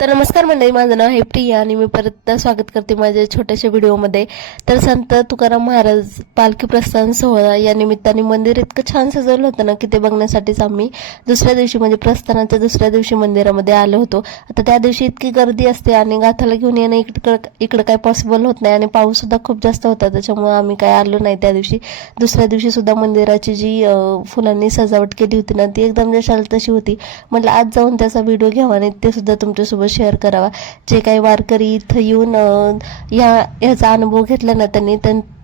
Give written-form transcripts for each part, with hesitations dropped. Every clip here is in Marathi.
तर नमस्कार मंडळी, माझं नाव आहे प्रिया आणि मी परत स्वागत करते माझ्या छोट्याशा व्हिडिओमध्ये. तर संत तुकाराम महाराज पालखी प्रस्थान सोहळा या निमित्ताने मंदिर इतकं छान सजवलं होतं ना की ते बघण्यासाठीच आम्ही दुसऱ्या दिवशी म्हणजे प्रस्थानाच्या दुसऱ्या दिवशी मंदिरामध्ये आलो होतो. आता त्या दिवशी इतकी गर्दी असते आणि गाथाला घेऊन येणं इकडं काय पॉसिबल होत नाही आणि पाऊस सुद्धा खूप जास्त होता, त्याच्यामुळे आम्ही काय आलो नाही त्या दिवशी. दुसऱ्या दिवशी सुद्धा मंदिराची जी फुलांनी सजावट केली होती ना ती एकदम जशाल तशी होती. म्हटलं आज जाऊन त्याचा व्हिडिओ घ्यावा आणि ते सुद्धा तुमच्यासोबत शेअर करावा. जे काही वारकरी इथं येऊन ह्याचा अनुभव घेतला ना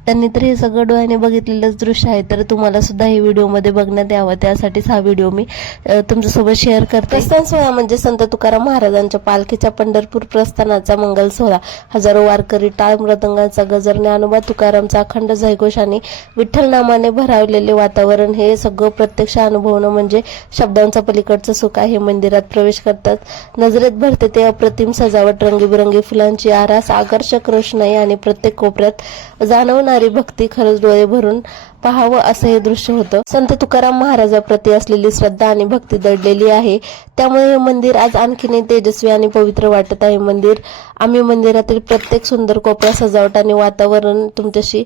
त्यांनी तर हे सगळं डोळ्याने बघितलेलंच दृश्य आहे. तर तुम्हाला सुद्धा हे व्हिडिओमध्ये बघण्यात यावं त्यासाठीच हा व्हिडिओ मी तुमच्यासोबत शेअर करते. प्रस्थान सोहळा म्हणजे संत तुकाराम महाराजांच्या पालखीच्या पंढरपूर प्रस्थानाचा मंगल सोहळा. हजारो वारकरी टाळ मृदंगाचा गजर, ज्ञानोबा तुकारामचा अखंड जयघोष आणि विठ्ठल नामाने भरावलेले वातावरण हे सगळं प्रत्यक्ष अनुभवणं म्हणजे शब्दांचा पलीकडचं सुख आहे. मंदिरात प्रवेश करतात नजरेत भरते ते अप्रतिम सजावट, रंगीबिरंगी फुलांची आरास, आकर्षक रोषणाई आणि प्रत्येक कोपऱ्यात जाणवणारी भक्ती खरंच डोळे भरून पाहावं असं हे दृश्य होतं. संत तुकाराम महाराजाप्रती असलेली श्रद्धा आणि भक्ती दडलेली आहे, त्यामुळे हे मंदिर आज आणखीनही तेजस्वी आणि पवित्र वाटत आहे. आम्ही मंदिरातील प्रत्येक सुंदर कोपऱ्या, सजावट आणि वातावरण तुमच्याशी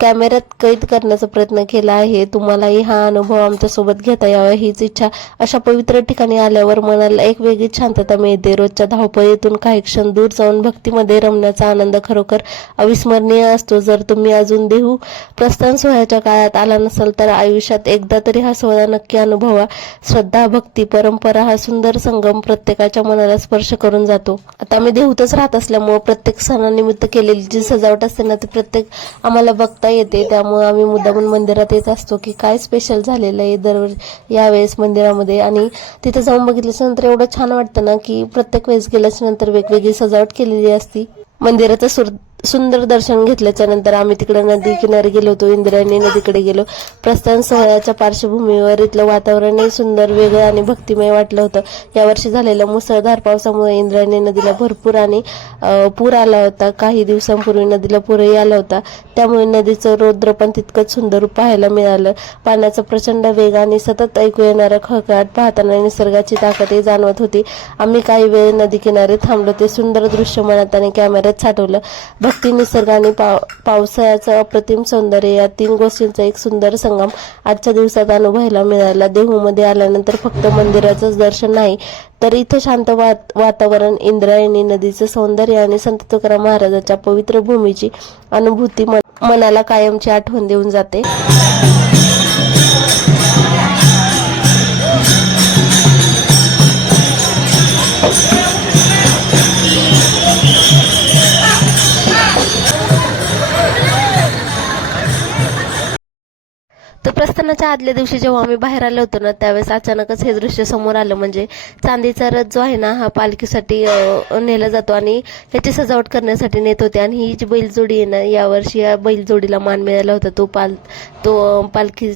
कॅमेऱ्यात कैद करण्याचा प्रयत्न केला आहे. तुम्हालाही हा अनुभव आमच्यासोबत घेता यावा हीच इच्छा. अशा पवित्र ठिकाणी आल्यावर मनाला एक वेगळीच शांतता मिळते. रोजच्या धावपळीतून काही क्षण दूर जाऊन भक्तीमध्ये रमण्याचा आनंद खरोखर अविस्मरणीय असतो. जर तुम्ही अजून देहू प्रस्थान सोहळ्याच्या काळात आला नसाल तर आयुष्यात एकदा तरी हा सोहळा नक्की अनुभवा. श्रद्धा, भक्ती, परंपरा हा सुंदर संगम प्रत्येकाच्या मनाला स्पर्श करून जातो. आता आम्ही देहूतच राहत असल्यामुळे प्रत्येक सणानिमित्त केलेली जी सजावट असते ना ती प्रत्येक आम्हाला बघता येते. त्यामुळे आम्ही मुद्दामून मंदिरात येत असतो की काय स्पेशल झालेलं आहे यावेळेस मंदिरामध्ये. आणि तिथे जाऊन बघितल्याच्या नंतर एवढं छान वाटतं ना की प्रत्येक वेळेस गेल्याच्या नंतर वेगवेगळी सजावट केलेली असती. मंदिराचं सुंदर दर्शन घेतल्याच्या नंतर आम्ही तिकडे नदी किनारी गेलो होतो. इंद्रायणी नदीकडे गेलो. प्रस्थान सोहळ्याच्या पार्श्वभूमीवर इथलं वातावरणही सुंदर, वेगळं आणि भक्तिमय वाटलं होतं. यावर्षी झालेल्या मुसळधार पावसामुळे इंद्रायणी नदीला भरपूर आणि पूर आला होता. काही दिवसांपूर्वी नदीला पूरही आला होता, त्यामुळे नदीचं रौद्र पण तितकंच सुंदर पाहायला मिळालं. पाण्याचा प्रचंड वेग आणि सतत ऐकू येणारा खळखळाट पाहताना निसर्गाची ताकदही जाणवत होती. आम्ही काही वेळ नदी किनारी थांबलो. ते सुंदर दृश्य मनात आणि कॅमेऱ्यात साठवलं. भक्ती, निसर्ग आणि पावसाळ्याचं अप्रतिम सौंदर्य या तीन गोष्टींचा एक सुंदर संगम आजच्या दिवसात अनुभवायला मिळाला. देहूमध्ये आल्यानंतर फक्त मंदिराचंच दर्शन नाही तर इथं शांत वातावरण, इंद्रायणी नदीचं सौंदर्य आणि संत तुकाराम महाराजांच्या पवित्र भूमीची अनुभूती मनाला कायमची आठवण देऊन जाते. तर प्रस्थानाच्या आदल्या दिवशी जेव्हा आम्ही बाहेर आलो होतो ना त्यावेळेस अचानकच हे दृश्य समोर आलं. म्हणजे चांदीचा रथ जो आहे ना हा पालखीसाठी नेला जातो आणि ह्याची सजावट करण्यासाठी नेत होते. आणि ही जी बैलजोडी आहे ना यावर्षी या बैलजोडीला मान मिळाला होता तो पालखी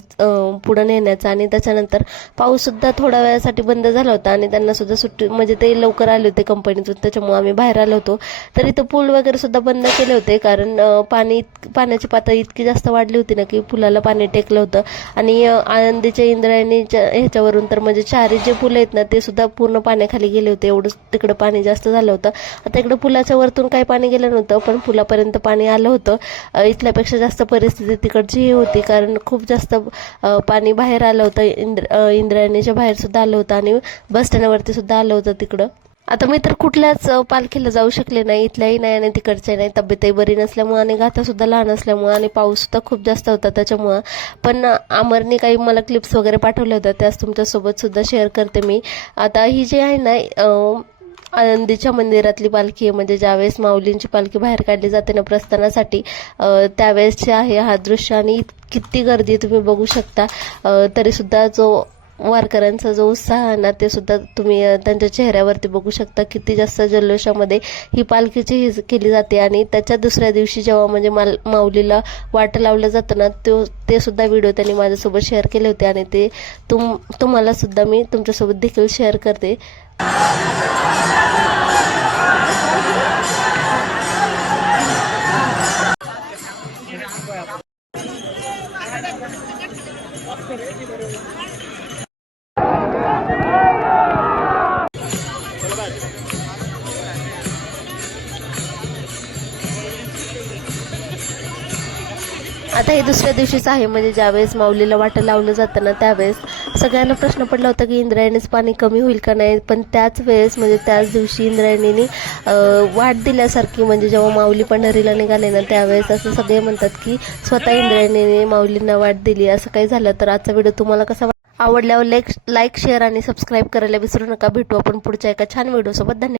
पुढे नेण्याचा. आणि त्याच्यानंतर पाऊस सुद्धा थोड्या वेळासाठी बंद झाला होता आणि त्यांना सुद्धा सुट्टी म्हणजे ते लवकर आले होते कंपनीतून, त्याच्यामुळे आम्ही बाहेर आलो होतो. तर इथं पूल वगैरे सुद्धा बंद केले होते कारण पाण्याची पातळी इतकी जास्त वाढली होती ना की पुलाला पाणी टेकलं होतं. आणि आळंदीच्या इंद्रायणीच्या ह्याच्यावरून तर म्हणजे चारी जे पुल आहेत ना ते सुद्धा पूर्ण पाण्याखाली गेले होते. एवढं तिकडं पाणी जास्त झालं होतं. आता इकडं पुलाच्या वरतून काही पाणी गेलं नव्हतं पण पुलापर्यंत पाणी आलं होतं. इथल्यापेक्षा जास्त परिस्थिती तिकडची होती कारण खूप जास्त पाणी बाहेर आलं होतं. इंद्रायणीच्या बाहेर सुद्धा आलं होतं आणि बस स्टँडवरती सुद्धा आलं होतं तिकडं. आता मी तर कुठल्याच पालखीला जाऊ शकले नाही, इथल्याही नाही आणि तिकडच्याही नाही. तब्येतही बरी नसल्यामुळे आणि गाथा सुद्धा लहान असल्यामुळे आणि पाऊस सुद्धा खूप जास्त होता त्याच्यामुळं. पण अमरने काही मला क्लिप्स वगैरे पाठवल्या होत्या, त्याच तुमच्यासोबत सुद्धा शेअर करते मी. आता ही जी आहे ना आळंदीच्या मंदिरातली पालखी आहे, म्हणजे ज्यावेळेस माऊलींची पालखी बाहेर काढली जाते ना प्रस्थानासाठी त्यावेळेसचे आहे हा दृश्य. आणि किती गर्दी तुम्ही बघू शकता. तरी सुद्धा जो वारकऱ्यांचा जो उत्साह आहे ना ते सुद्धा तुम्ही त्यांच्या चेहऱ्यावरती बघू शकता. किती जास्त जल्लोषामध्ये ही पालखीची केली जाते. आणि त्याच्या दुसऱ्या दिवशी जेव्हा म्हणजे माऊलीला वाट लावलं जातं ना ते सुद्धा व्हिडिओ त्यांनी माझ्यासोबत शेअर केले होते आणि ते तुम्हाला सुद्धा मी तुमच्यासोबत देखील शेअर करते. आता हे दुसऱ्या दिवशीच आहे, म्हणजे ज्यावेळेस माऊलीला वाटं लावलं जातं ना त्यावेळेस सगळ्यांना प्रश्न पडला होता की इंद्रायणीच पाणी कमी होईल का नाही. पण त्याच वेळेस म्हणजे त्याच दिवशी इंद्रायणीने वाट दिल्यासारखी, म्हणजे जेव्हा माऊली पंढरीला निघाले ना त्यावेळेस असं सगळे म्हणतात की स्वतः इंद्रायणीने माऊलींना वाट दिली. असं काही झालं तर आजचा व्हिडिओ तुम्हाला कसा आवडल्यावर लाईक शेअर आणि सबस्क्राईब करायला विसरू नका. भेटू आपण पुढच्या एका छान व्हिडिओसोबत. धन्यवाद.